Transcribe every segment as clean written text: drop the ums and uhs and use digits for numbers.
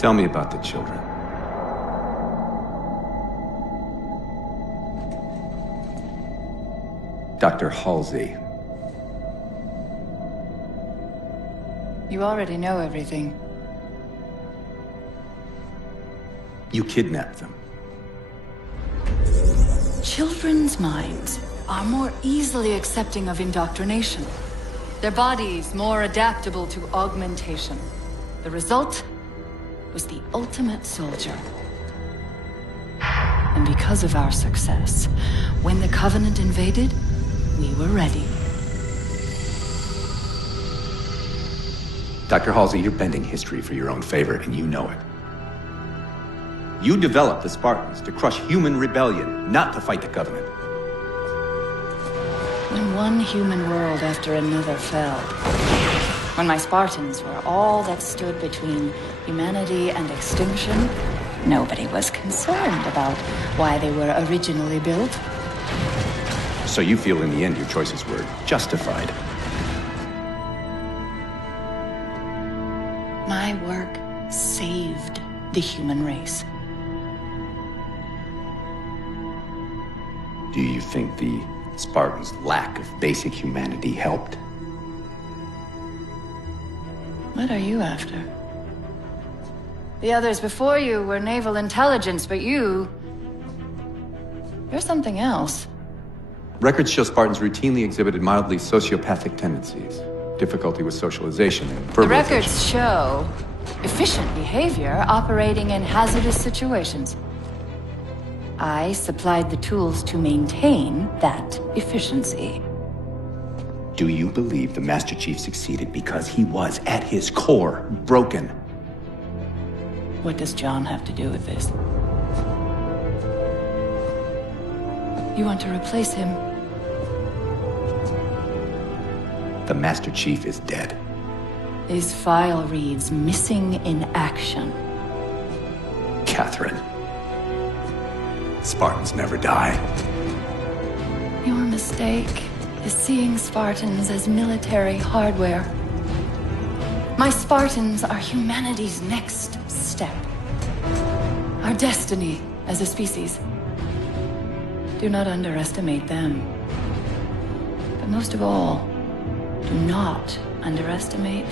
Tell me about the children. Dr. Halsey. You already know everything. You kidnapped them. Children's minds are more easily accepting of indoctrination. Their bodies more adaptable to augmentation. The result was the ultimate soldier. And because of our success, when the Covenant invaded, we were ready. Dr. Halsey, you're bending history for your own favor, and you know it. You developed the Spartans to crush human rebellion, not to fight the Covenant. When one human world after another fell, when my Spartans were all that stood between humanity and extinction, nobody was concerned about why they were originally built. So you feel in the end your choices were justified? My work saved the human race. Do you think the Spartans' lack of basic humanity helped? What are you after? The others before you were naval intelligence, but you're something else. Records show Spartans routinely exhibited mildly sociopathic tendencies, difficulty with socialization, and verbalization. The records show efficient behavior operating in hazardous situations. I supplied the tools to maintain that efficiency. Do you believe the Master Chief succeeded because he was, at his core, broken? What does John have to do with this? You want to replace him? The Master Chief is dead. His file reads missing in action. Catherine. Spartans never die. Your mistake is seeing Spartans as military hardware. My Spartans are humanity's next step. Our destiny as a species. Do not underestimate them. But most of all, do not underestimate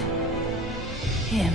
him.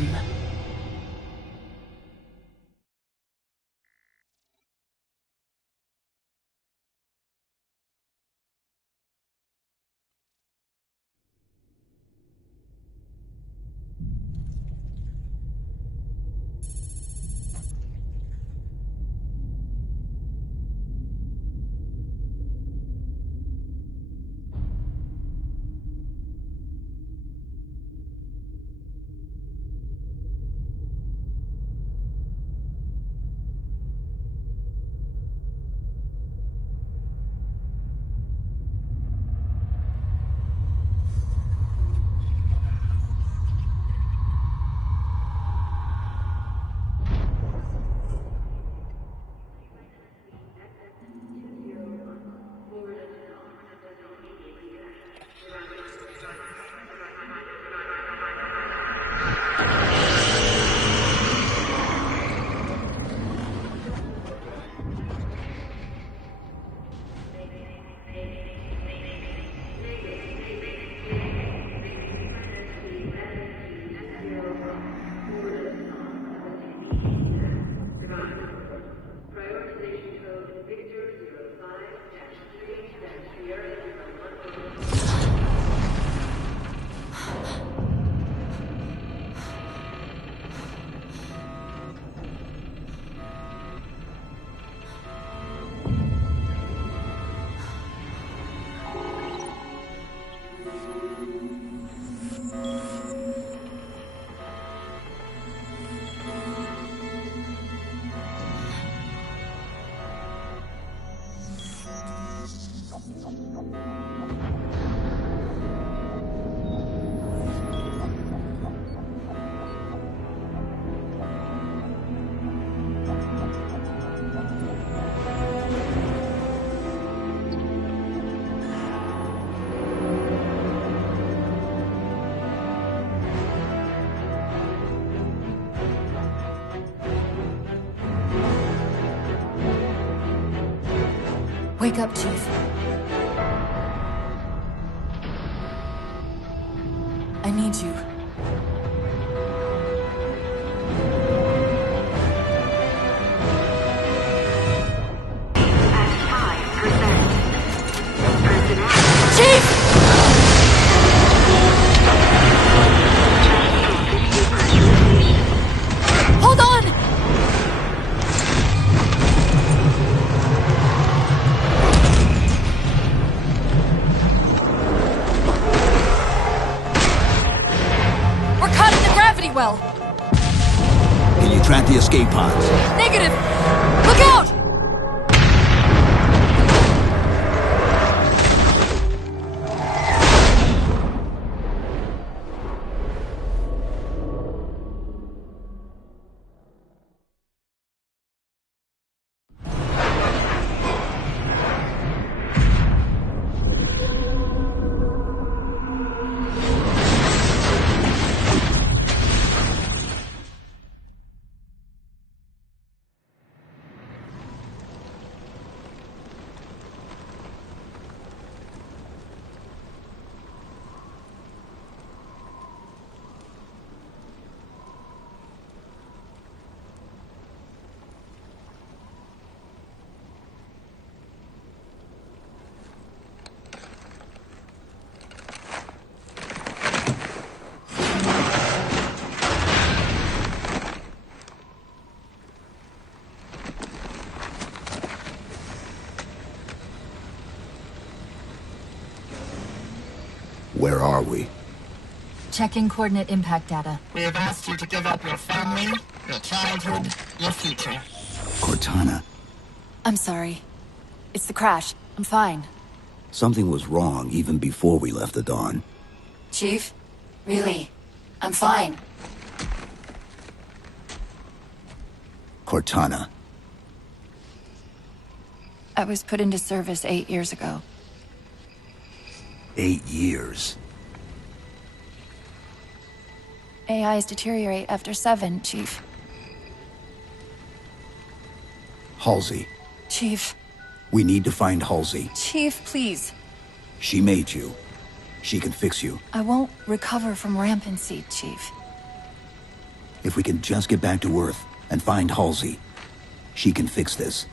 Wake up, Chief. I need you. Chief! Hold on! We're caught in the gravity well! Can you track the escape pods? Negative! Look out! Where are we? Checking coordinate impact data. We have asked you to give up your family, your childhood, your future. Cortana. I'm sorry. It's the crash. I'm fine. Something was wrong even before we left the Dawn. Chief? Really? I'm fine. Cortana. I was put into service 8 years ago. 8 years. AIs deteriorate after 7, Chief. Halsey. Chief. We need to find Halsey. Chief, please. She made you. She can fix you. I won't recover from rampancy, Chief. If we can just get back to Earth and find Halsey, she can fix this.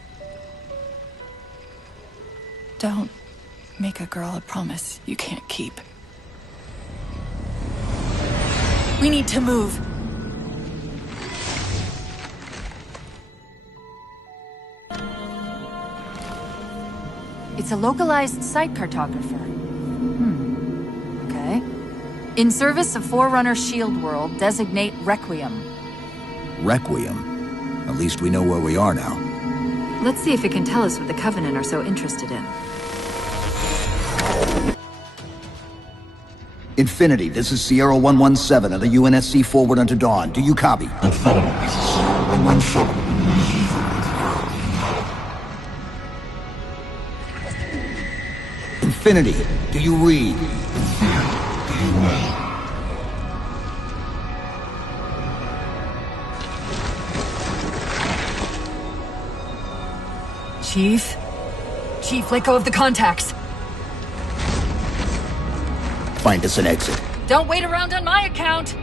Don't make a girl a promise you can't keep. We need to move. It's a localized site cartographer. Okay. In service of Forerunner Shield World, designate Requiem. Requiem? At least we know where we are now. Let's see if it can tell us what the Covenant are so interested in. Infinity, this is Sierra 117 of the UNSC forward unto Dawn. Do you copy? Infinity, do you read? Chief? Chief, let go of the contacts. Find us an exit. Don't wait around on my account.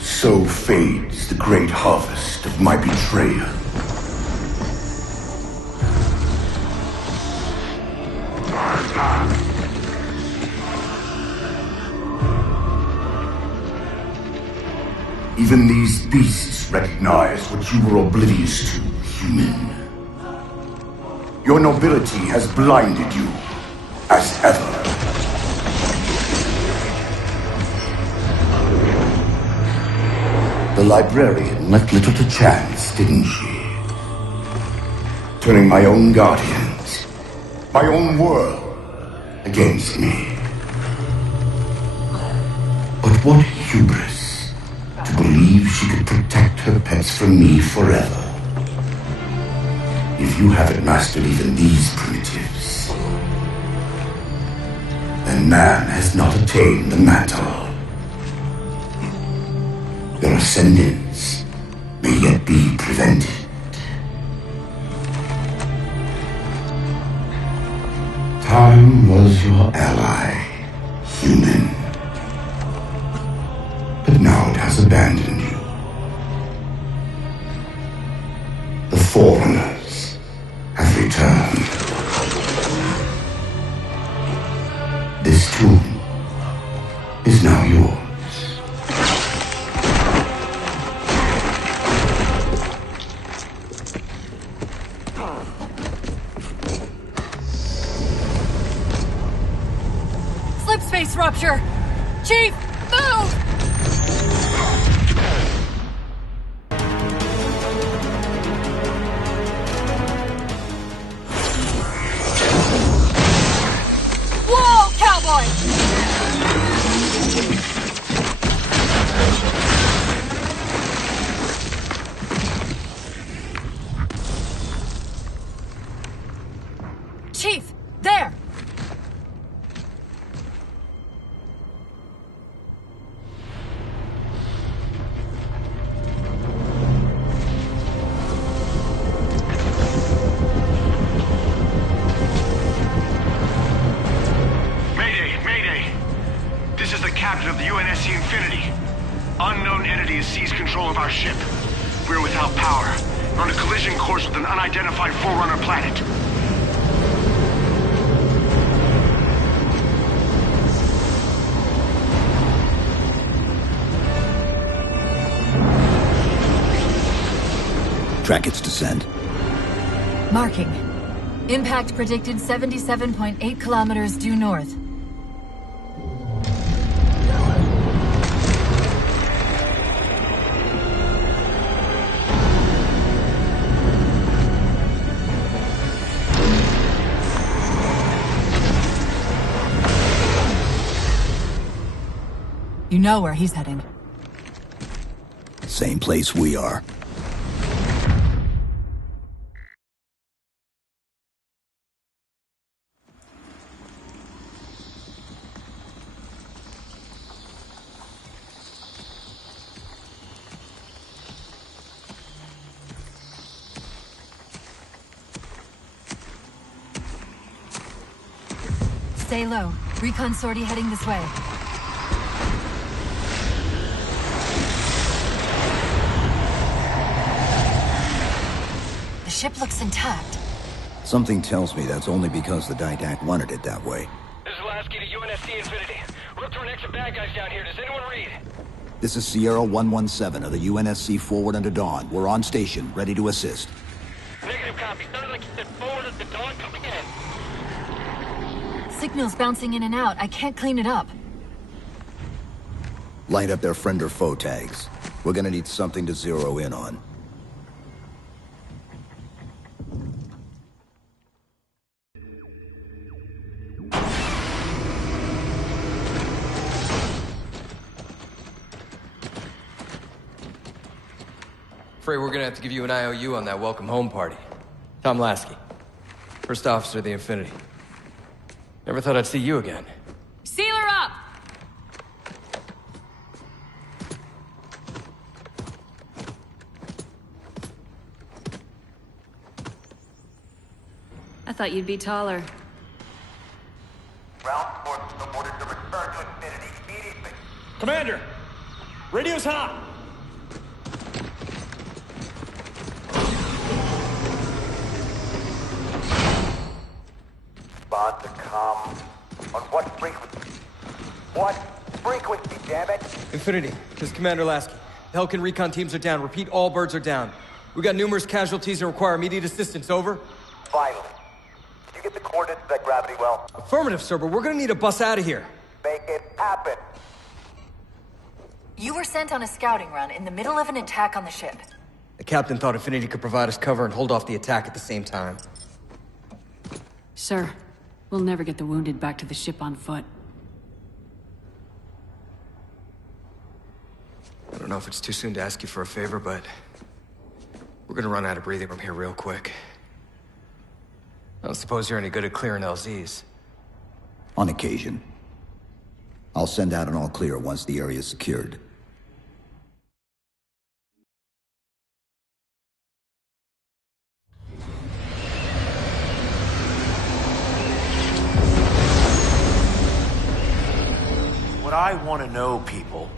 So fades the great harvest of my betrayer. Even these beasts recognize what you were oblivious to, human. Your nobility has blinded you, as ever. The librarian left little to chance, didn't she? Turning my own guardians, my own world, against me. But what hubris to believe she could protect her pets from me forever. If you haven't mastered even these primitives, then man has not attained the mantle. Your ascendance may yet be prevented. Time was your ally, human. But now it has abandoned you. The foreigners have returned. This tomb is now yours. Slip space rupture! Chief, move! Whoa, cowboy! Chief, there! Captain of the UNSC Infinity. Unknown entity has seized control of our ship. We're without power. We're on a collision course with an unidentified Forerunner planet. Track its descent. Marking. Impact predicted 77.8 kilometers due north. You know where he's heading. Same place we are. Stay low. Recon sortie heading this way. The ship looks intact. Something tells me that's only because the Didact wanted it that way. This is Lasky to UNSC Infinity. We're up to an extra bad guys down here. Does anyone read? This is Sierra 117 of the UNSC forward under Dawn. We're on station, ready to assist. Negative copy. Sounded like you said forward at the dawn. Come again. Signal's bouncing in and out. I can't clean it up. Light up their friend or foe tags. We're gonna need something to zero in on. Afraid we're gonna have to give you an IOU on that welcome home party. Tom Lasky, first officer of the Infinity. Never thought I'd see you again. Seal her up! I thought you'd be taller. Ground forces ordered to return to Infinity immediately. Commander! Radio's hot! Respond to com. On what frequency? What frequency, damn it? Infinity, this is Commander Lasky. Helkin recon teams are down. Repeat, all birds are down. We got numerous casualties and require immediate assistance. Over. Finally. Did you get the coordinates of that gravity well? Affirmative, sir, but we're gonna need to bus out of here. Make it happen. You were sent on a scouting run in the middle of an attack on the ship. The captain thought Infinity could provide us cover and hold off the attack at the same time. Sir, we'll never get the wounded back to the ship on foot. I don't know if it's too soon to ask you for a favor, but we're gonna run out of breathing room here real quick. I don't suppose you're any good at clearing LZs. On occasion. I'll send out an all-clear once the area is secured. What I want to know, people,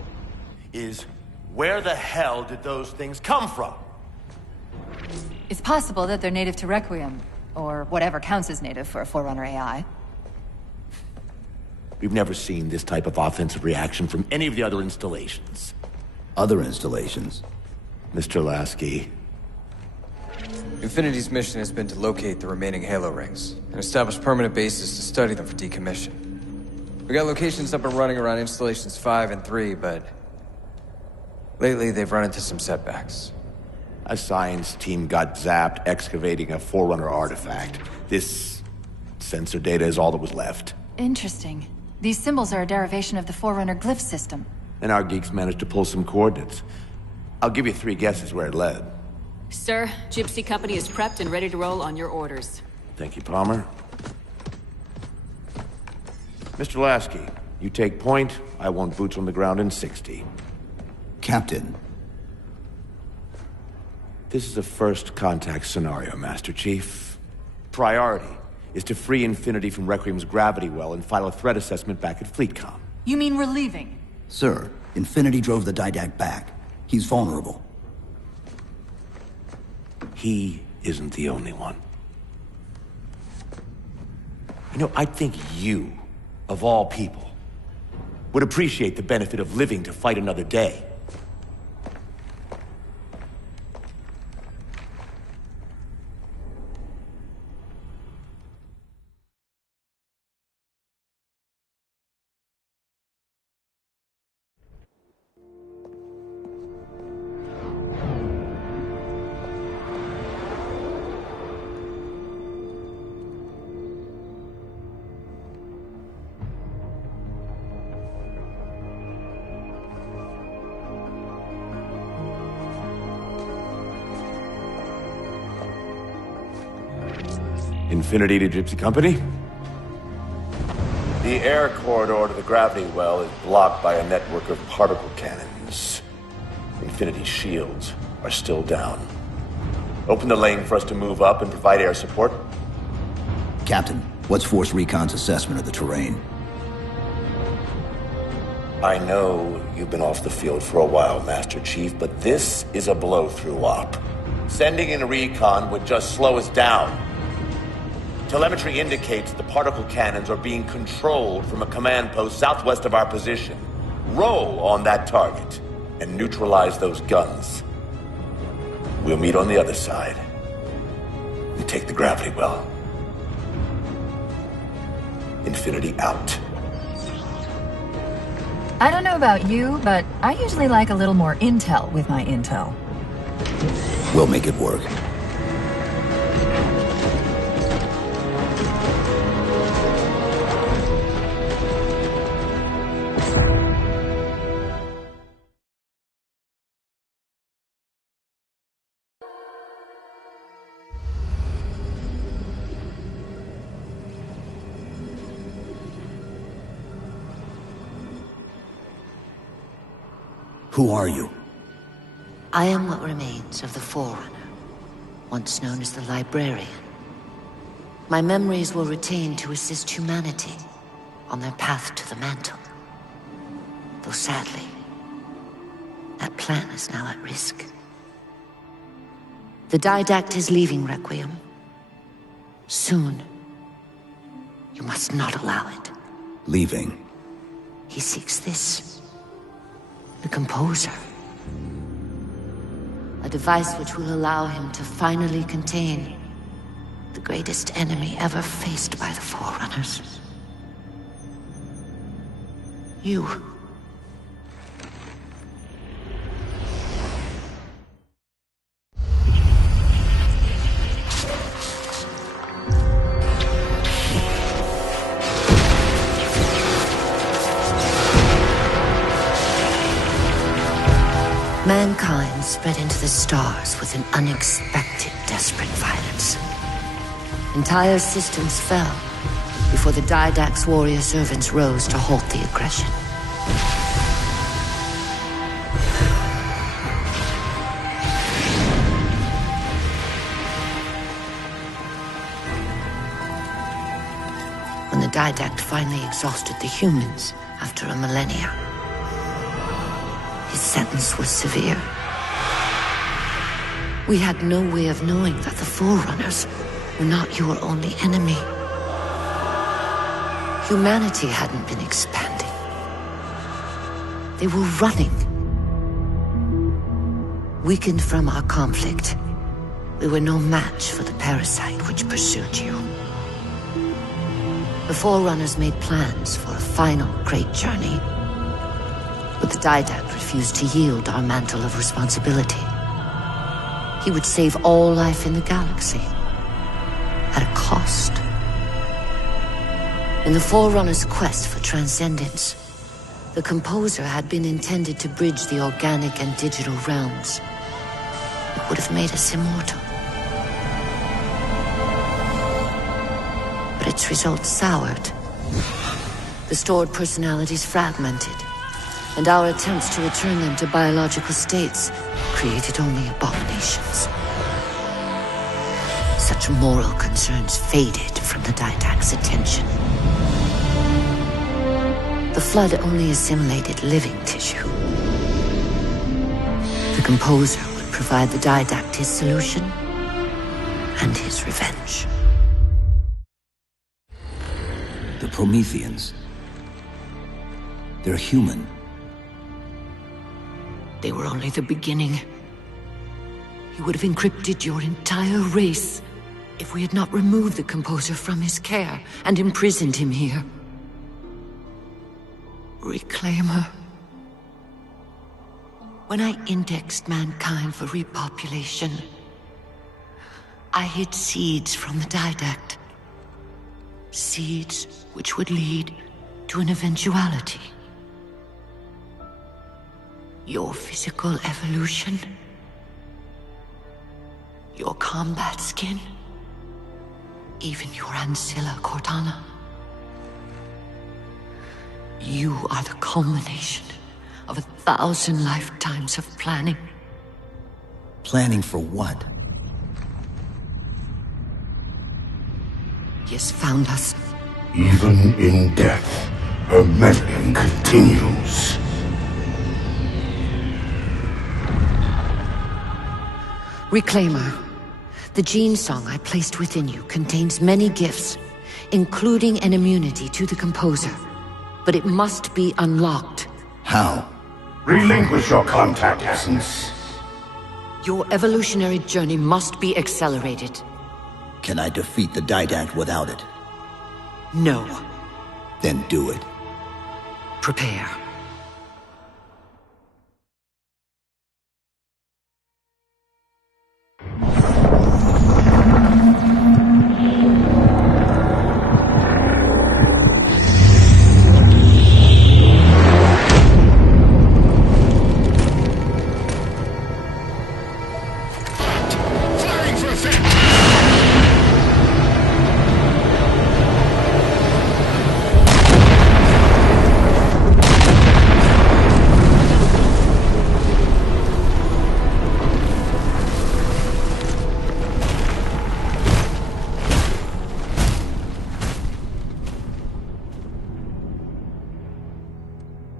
is where the hell did those things come from? It's possible that they're native to Requiem, or whatever counts as native for a Forerunner AI. We've never seen this type of offensive reaction from any of the other installations. Other installations? Mr. Lasky. Infinity's mission has been to locate the remaining Halo rings and establish permanent bases to study them for decommission. We got locations up and running around installations 5 and 3, but lately they've run into some setbacks. A science team got zapped excavating a Forerunner artifact. This sensor data is all that was left. Interesting. These symbols are a derivation of the Forerunner glyph system. And our geeks managed to pull some coordinates. I'll give you 3 guesses where it led. Sir, Gypsy Company is prepped and ready to roll on your orders. Thank you, Palmer. Mr. Lasky, you take point. I want boots on the ground in 60. Captain. This is a first contact scenario, Master Chief. Priority is to free Infinity from Requiem's gravity well and file a threat assessment back at FleetCom. You mean we're leaving? Sir, Infinity drove the Didact back. He's vulnerable. He isn't the only one. You know, I think you, of all people, would appreciate the benefit of living to fight another day. Infinity to Gypsy Company? The air corridor to the gravity well is blocked by a network of particle cannons. Infinity's shields are still down. Open the lane for us to move up and provide air support. Captain, what's Force Recon's assessment of the terrain? I know you've been off the field for a while, Master Chief, but this is a blow-through op. Sending in recon would just slow us down. Telemetry indicates the particle cannons are being controlled from a command post southwest of our position. Roll on that target and neutralize those guns. We'll meet on the other side and take the gravity well. Infinity out. I don't know about you, but I usually like a little more intel with my intel. We'll make it work. Who are you? I am what remains of the Forerunner, once known as the Librarian. My memories will retain to assist humanity on their path to the mantle. Though sadly, that plan is now at risk. The Didact is leaving Requiem. Soon. You must not allow it. Leaving? He seeks this. The Composer. A device which will allow him to finally contain the greatest enemy ever faced by the Forerunners. You. Mankind spread into the stars with an unexpected, desperate violence. Entire systems fell before the Didact's warrior servants rose to halt the aggression. When the Didact finally exhausted the humans after a millennia, his sentence was severe. We had no way of knowing that the Forerunners were not your only enemy. Humanity hadn't been expanding. They were running. Weakened from our conflict, we were no match for the parasite which pursued you. The Forerunners made plans for a final great journey, but the Didact refused to yield our mantle of responsibility. He would save all life in the galaxy, at a cost. In the Forerunner's quest for transcendence, the Composer had been intended to bridge the organic and digital realms. It would have made us immortal. But its results soured. The stored personalities fragmented, and our attempts to return them to biological states created only abominations. Such moral concerns faded from the Didact's attention. The Flood only assimilated living tissue. The Composer would provide the Didact his solution and his revenge. The Prometheans. They're human. They were only the beginning. He would have encrypted your entire race if we had not removed the Composer from his care and imprisoned him here. Reclaimer. When I indexed mankind for repopulation, I hid seeds from the Didact. Seeds which would lead to an eventuality. Your physical evolution, your combat skin, even your ancilla Cortana. You are the culmination of 1,000 lifetimes of planning. Planning for what? He has found us. Even in death, her meddling continues. Reclaimer, the gene song I placed within you contains many gifts, including an immunity to the Composer. But it must be unlocked. How? Relinquish your contact essence. Your evolutionary journey must be accelerated. Can I defeat the Didact without it? No. Then do it. Prepare.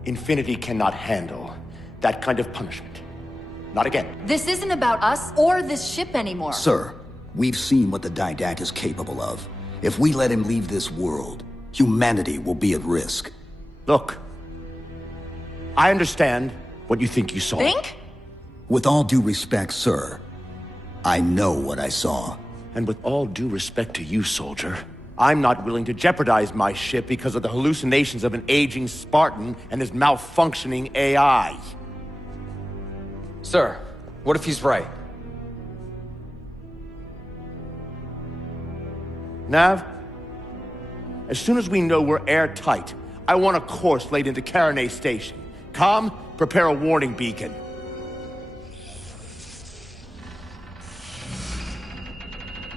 Infinity cannot handle that kind of punishment. Not again. This isn't about us or this ship anymore. Sir, we've seen what the Didact is capable of. If we let him leave this world, humanity will be at risk. Look, I understand what you think you saw. Think? With all due respect, sir, I know what I saw. And with all due respect to you, soldier, I'm not willing to jeopardize my ship because of the hallucinations of an aging Spartan and his malfunctioning AI. Sir, what if he's right? Nav, as soon as we know we're airtight, I want a course laid into Caranay Station. Com, prepare a warning beacon.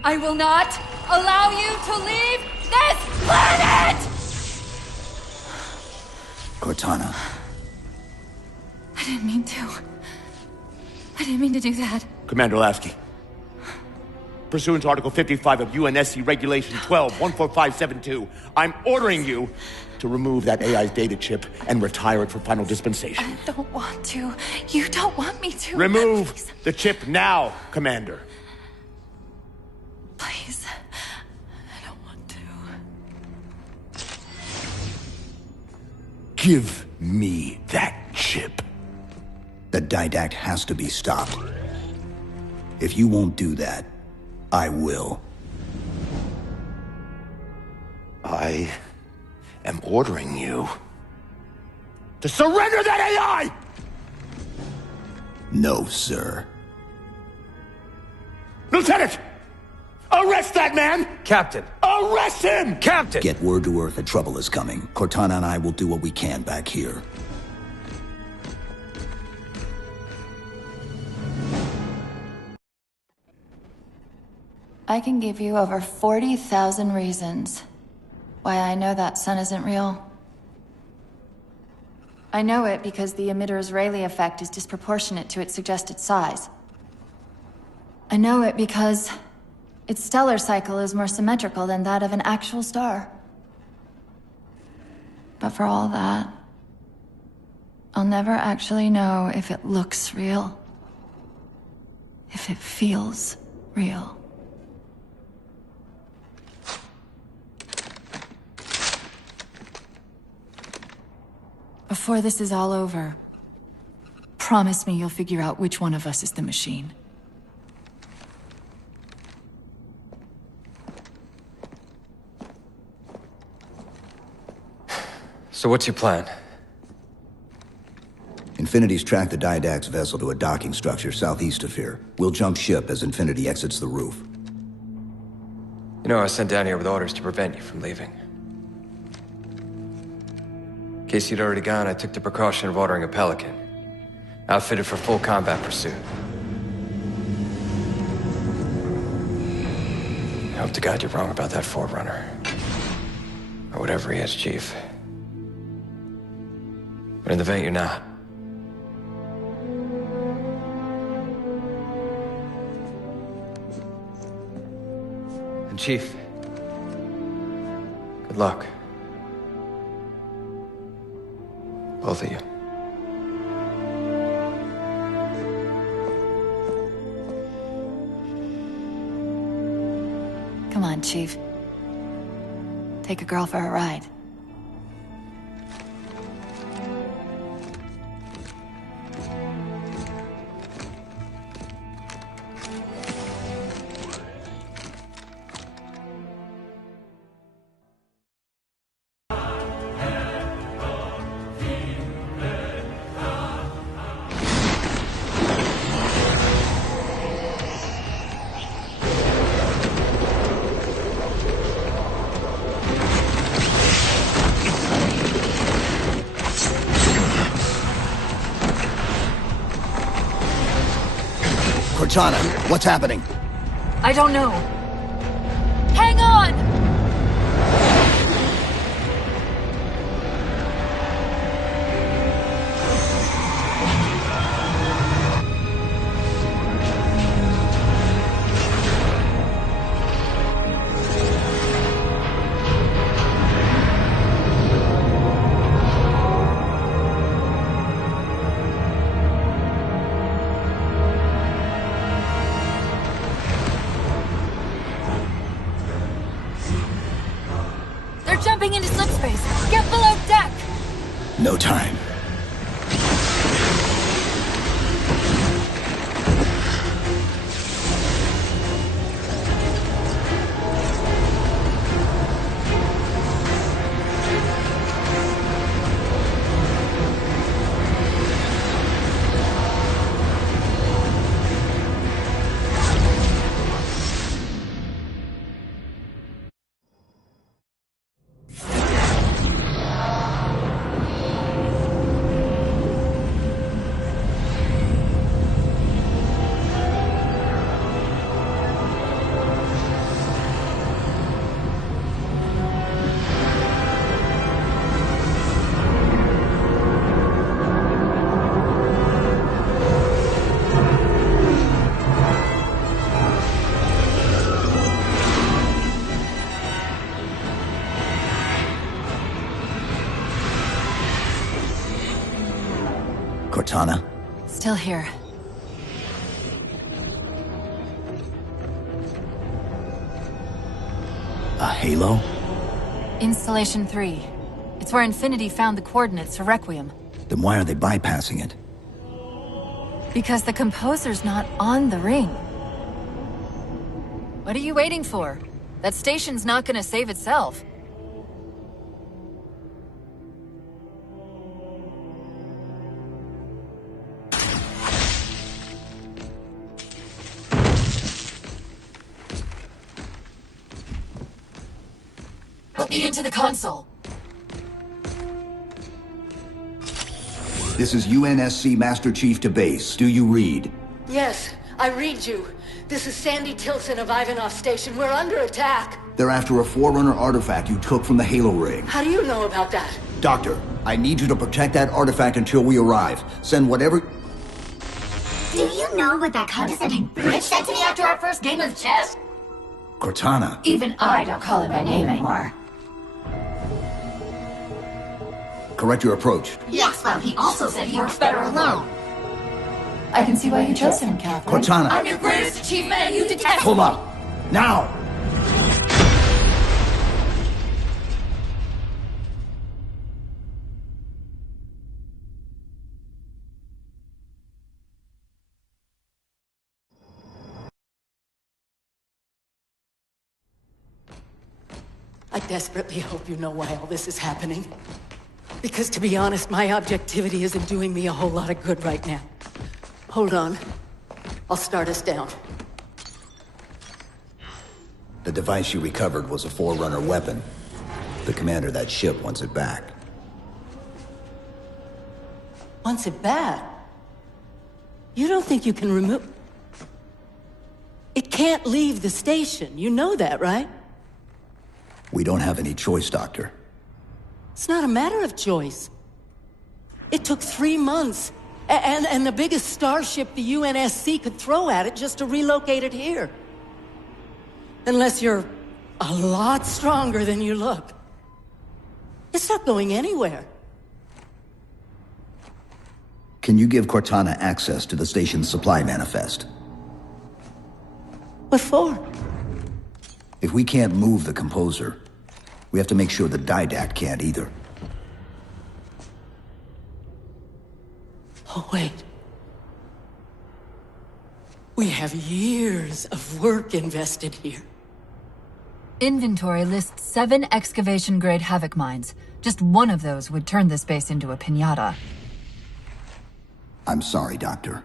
I will not allow you to leave this planet! Cortana. I didn't mean to. I didn't mean to do that. Commander Lasky, pursuant to Article 55 of UNSC Regulation 12-14572, I'm ordering you to remove that AI's data chip and retire it for final dispensation. I don't want to. You don't want me to. Remove Please. the chip now, Commander. Please. I don't want to. Give me that chip. The didact has to be stopped. If you won't do that, I will. I am ordering you to surrender that AI! No, sir. Lieutenant! Arrest that man! Captain! Arrest him! Captain! Get word to Earth that trouble is coming. Cortana and I will do what we can back here. I can give you over 40,000 reasons why I know that sun isn't real. I know it because the emitter's Rayleigh effect is disproportionate to its suggested size. I know it because its stellar cycle is more symmetrical than that of an actual star. But for all that, I'll never actually know if it looks real. If it feels real. Before this is all over, promise me you'll figure out which one of us is the machine. So what's your plan? Infinity's tracked the Didact's vessel to a docking structure southeast of here. We'll jump ship as Infinity exits the roof. You know, I was sent down here with orders to prevent you from leaving. In case you'd already gone, I took the precaution of ordering a Pelican, outfitted for full combat pursuit. I hope to God you're wrong about that Forerunner. Or whatever he is, Chief. But in the event you're not. And Chief, good luck. Both of you. Come on, Chief. Take a girl for a ride. Cortana, what's happening? I don't know. Hang on! Jumping into subspace. Get below deck! No time. still here. A halo? Installation 3. It's where Infinity found the coordinates to Requiem. Then why are they bypassing it? Because the composer's not on the ring. What are you waiting for? That station's not gonna save itself. Put me into the console. This is UNSC Master Chief to base. Do you read? Yes, I read you. This is Sandy Tilson of Ivanov Station. We're under attack. They're after a Forerunner artifact you took from the Halo ring. How do you know about that? Doctor, I need you to protect that artifact until we arrive. Send whatever... Do you know what that condescending bitch said to me after our first game of chess? Cortana. Even I don't call her by name anymore. Correct your approach. Yes, well, he also said he works better alone. I can see why you chose him, Catherine. Cortana. I'm your greatest achievement and you detest— Hold up. Now! I desperately hope you know why all this is happening. Because to be honest, my objectivity isn't doing me a whole lot of good right now. Hold on. I'll start us down. The device you recovered was a Forerunner weapon. The commander of that ship wants it back. Wants it back? You don't think you can remove... It can't leave the station. You know that, right? We don't have any choice, Doctor. It's not a matter of choice. It took 3 months. And the biggest starship the UNSC could throw at it just to relocate it here. Unless you're a lot stronger than you look. It's not going anywhere. Can you give Cortana access to the station's supply manifest? What for? If we can't move the composer, we have to make sure the Didact can't either. Oh, wait. We have years of work invested here. Inventory lists 7 excavation-grade Havoc mines. Just one of those would turn this base into a piñata. I'm sorry, Doctor.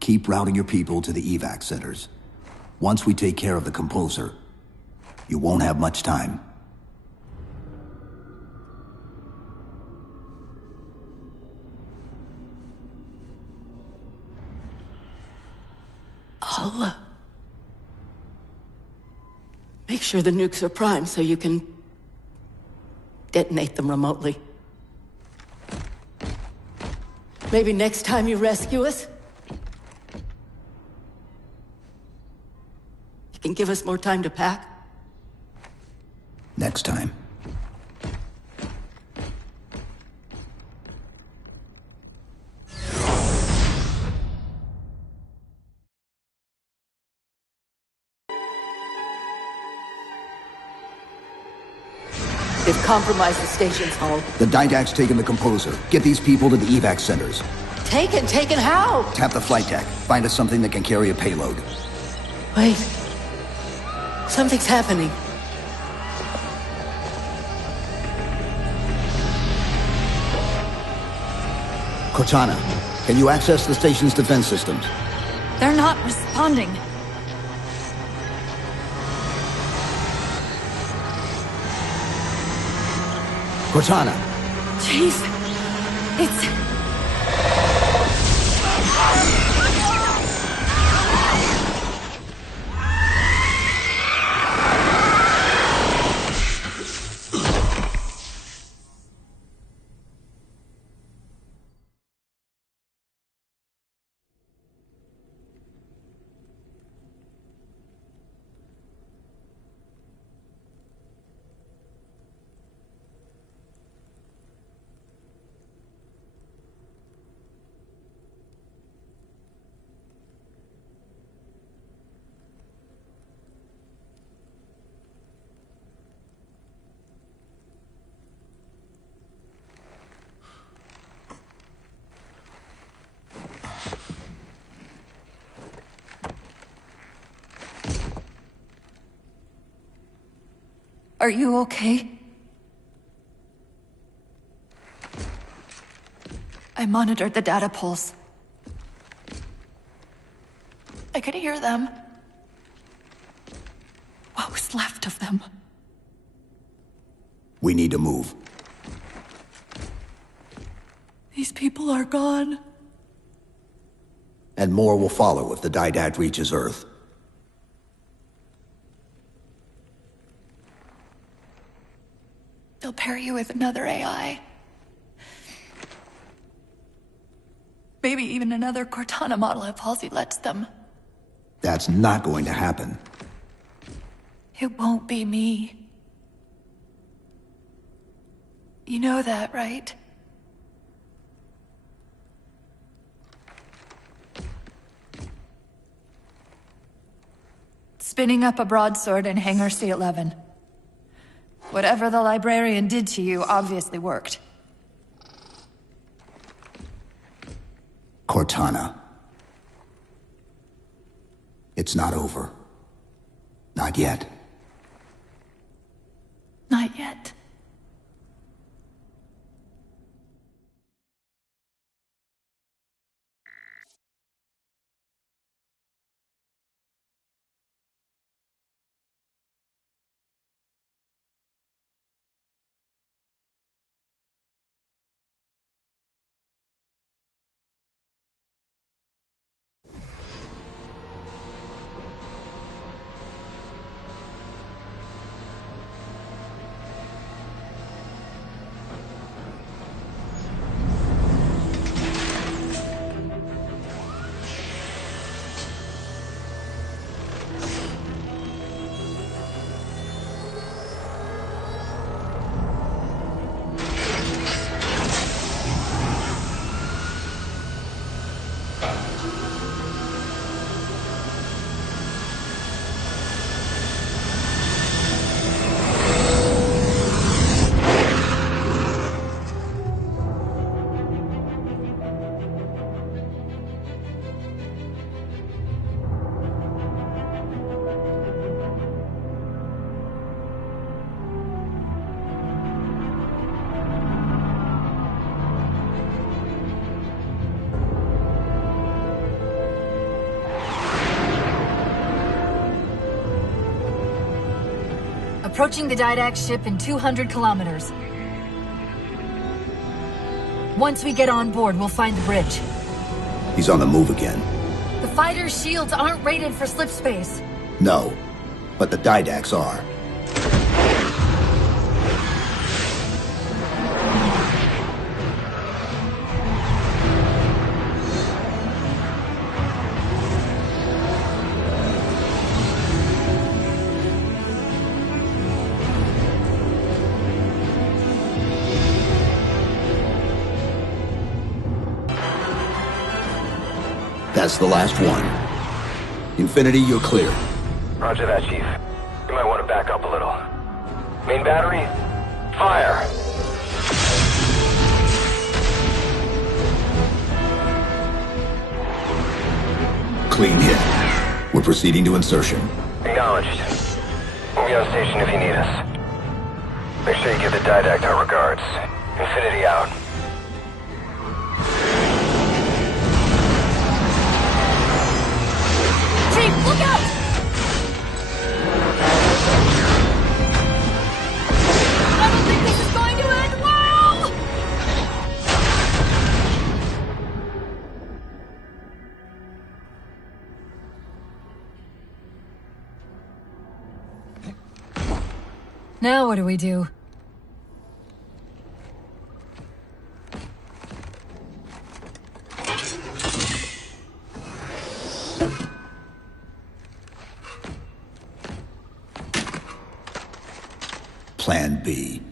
Keep routing your people to the evac centers. Once we take care of the composer, you won't have much time. I'll, make sure the nukes are primed so you can detonate them remotely. Maybe next time you rescue us, you can give us more time to pack. Next time. They've compromised the station's hull. The Didact's taken the composer. Get these people to the evac centers. Taken how? Tap the flight deck. Find us something that can carry a payload. Wait. Something's happening. Cortana, can you access the station's defense systems? They're not responding. Cortana! Jeez. It's... Are you okay? I monitored the data pulse. I could hear them. What was left of them? We need to move. These people are gone. And more will follow if the Didact reaches Earth. They'll pair you with another AI. Maybe even another Cortana model if Halsey lets them. That's not going to happen. It won't be me. You know that, right? Spinning up a broadsword in Hangar C-11. Whatever the librarian did to you obviously worked. Cortana. It's not over. Not yet. Not yet. Approaching the Didact ship in 200 kilometers. Once we get on board, we'll find the bridge. He's on the move again. The fighter's shields aren't rated for slip space. No, but the Didacts are. That's the last one. Infinity, you're clear. Roger that, Chief. You might want to back up a little. Main battery, fire! Clean hit. We're proceeding to insertion. Acknowledged. We'll be on station if you need us. Make sure you give the Didact our regards. Infinity out. Chief, look out! I don't think this is going to end well! Now what do we do? Plan B.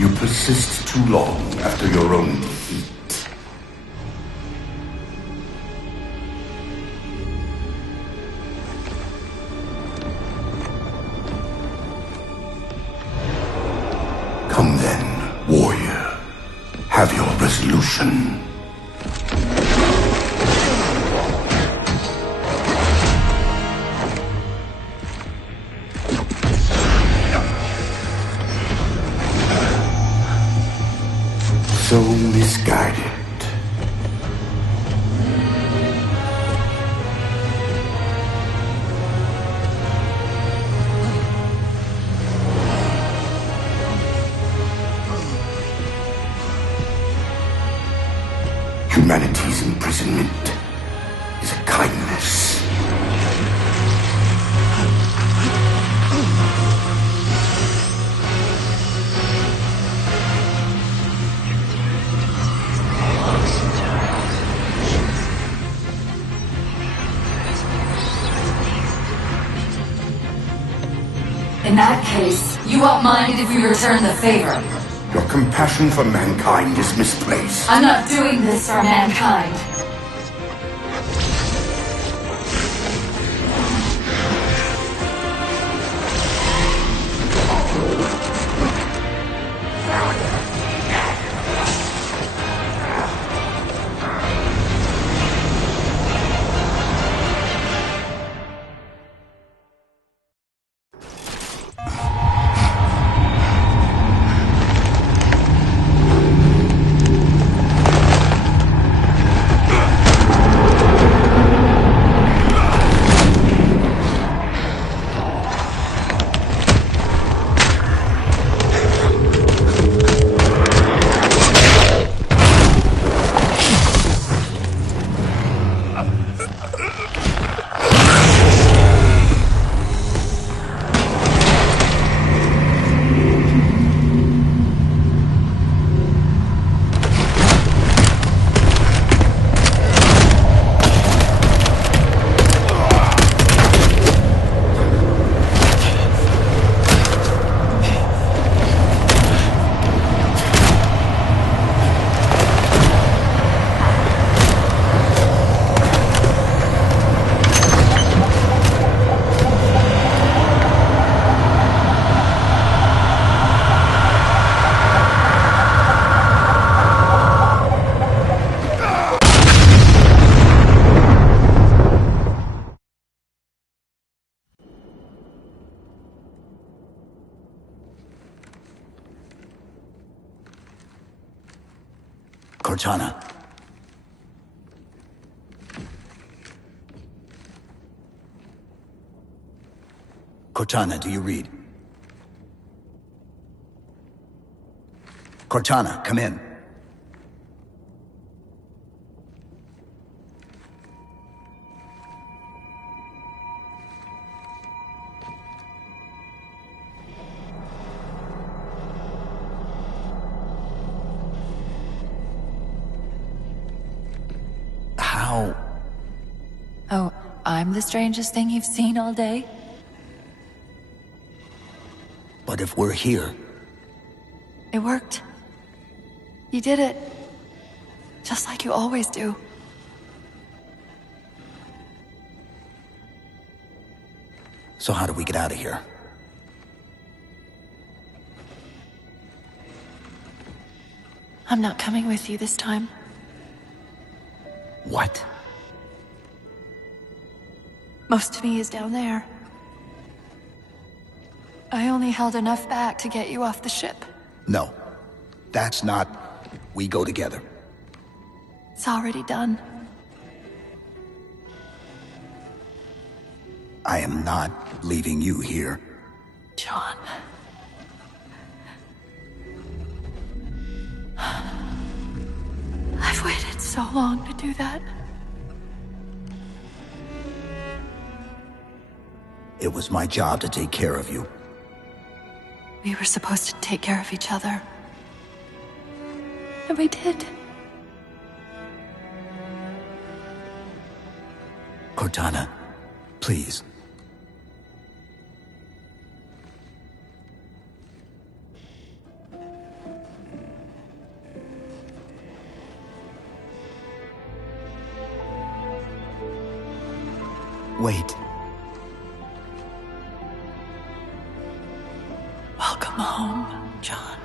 You persist too long after your own defeat. Come then, warrior. Have your resolution. So misguided. Humanity's imprisonment is a kindness. In that case, you won't mind if we return the favor. Your compassion for mankind is misplaced. I'm not doing this for mankind. Cortana. Cortana, do you read? Cortana, come in. How? Oh, I'm the strangest thing you've seen all day? But if we're here... It worked. You did it. Just like you always do. So how do we get out of here? I'm not coming with you this time. What? Most of me is down there. I only held enough back to get you off the ship. No. That's not... We go together. It's already done. I am not leaving you here. John. I've waited so long to do that. It was my job to take care of you. We were supposed to take care of each other. And we did. Cortana, please. Wait. Welcome home, John.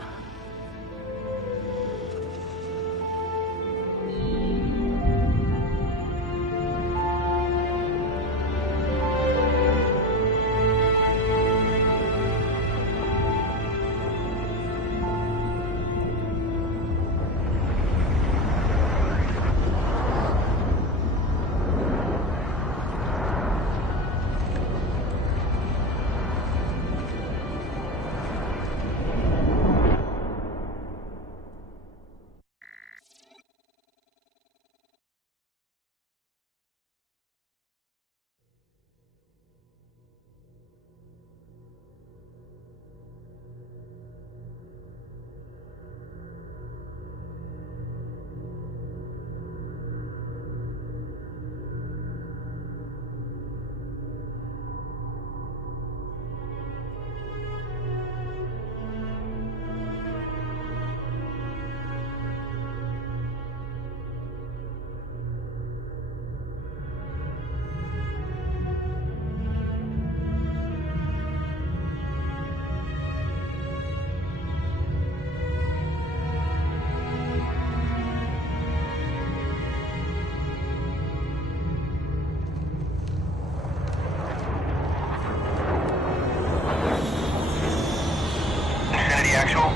Actual?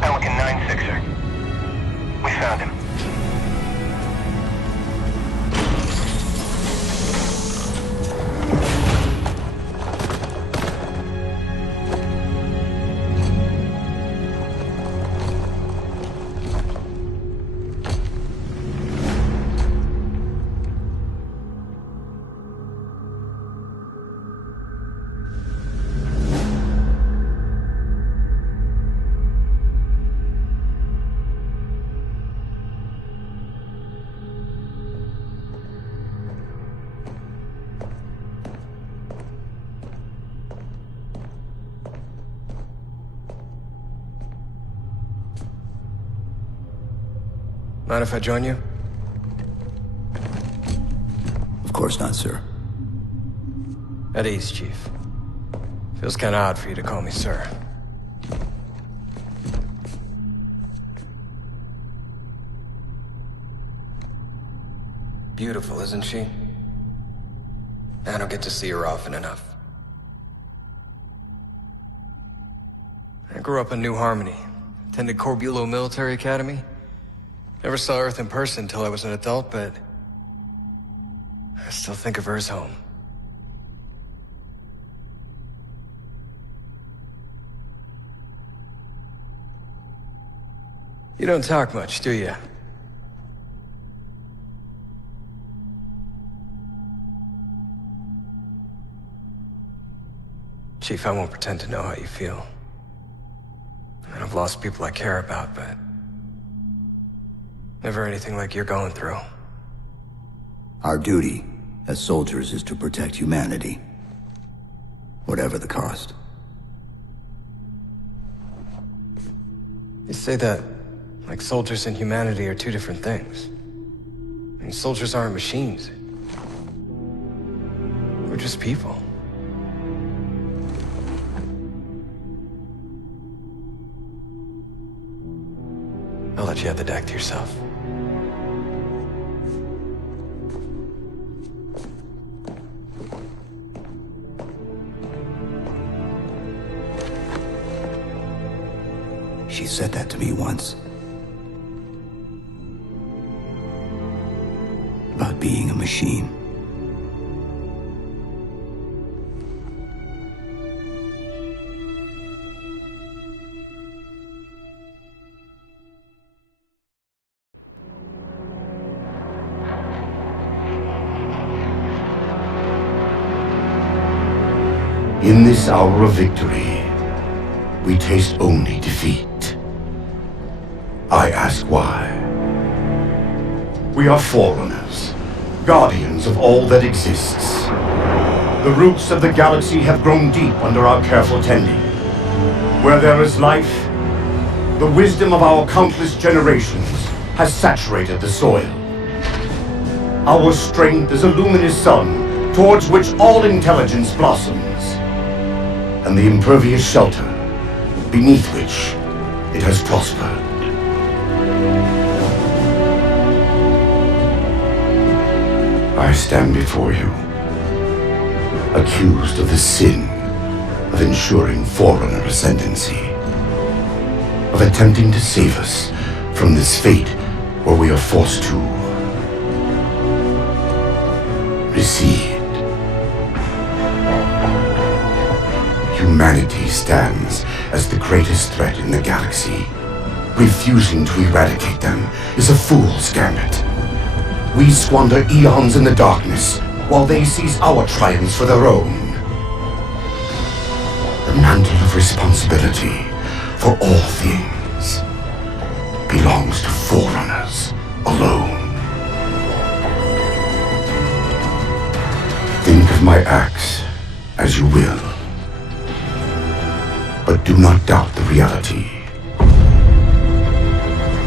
Pelican 9-6er. We found him. Mind if I join you? Of course not, sir. At ease, Chief. Feels kinda odd for you to call me sir. Beautiful, isn't she? I don't get to see her often enough. I grew up in New Harmony, attended Corbulo Military Academy. Never saw Earth in person until I was an adult, but I still think of her as home. You don't talk much, do you? Chief, I won't pretend to know how you feel. I've lost people I care about, but never anything like you're going through. Our duty as soldiers is to protect humanity, whatever the cost. You say that like soldiers and humanity are two different things. I mean, soldiers aren't machines. We're just people. I'll let you have the deck to yourself. She said that to me once. About being a machine. In this hour of victory, we taste only defeat. I ask why. We are forerunners, guardians of all that exists. The roots of the galaxy have grown deep under our careful tending. Where there is life, the wisdom of our countless generations has saturated the soil. Our strength is a luminous sun towards which all intelligence blossoms, and the impervious shelter beneath which it has prospered. I stand before you, accused of the sin of ensuring Forerunner ascendancy, of attempting to save us from this fate where we are forced to recede. Humanity stands as the greatest threat in the galaxy. Refusing to eradicate them is a fool's gambit. We squander eons in the darkness, while they seize our triumphs for their own. The mantle of responsibility for all things belongs to Forerunners alone. Think of my acts as you will, but do not doubt the reality.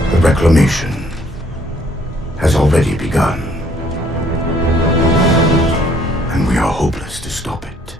The reclamation has already begun, and we are hopeless to stop it.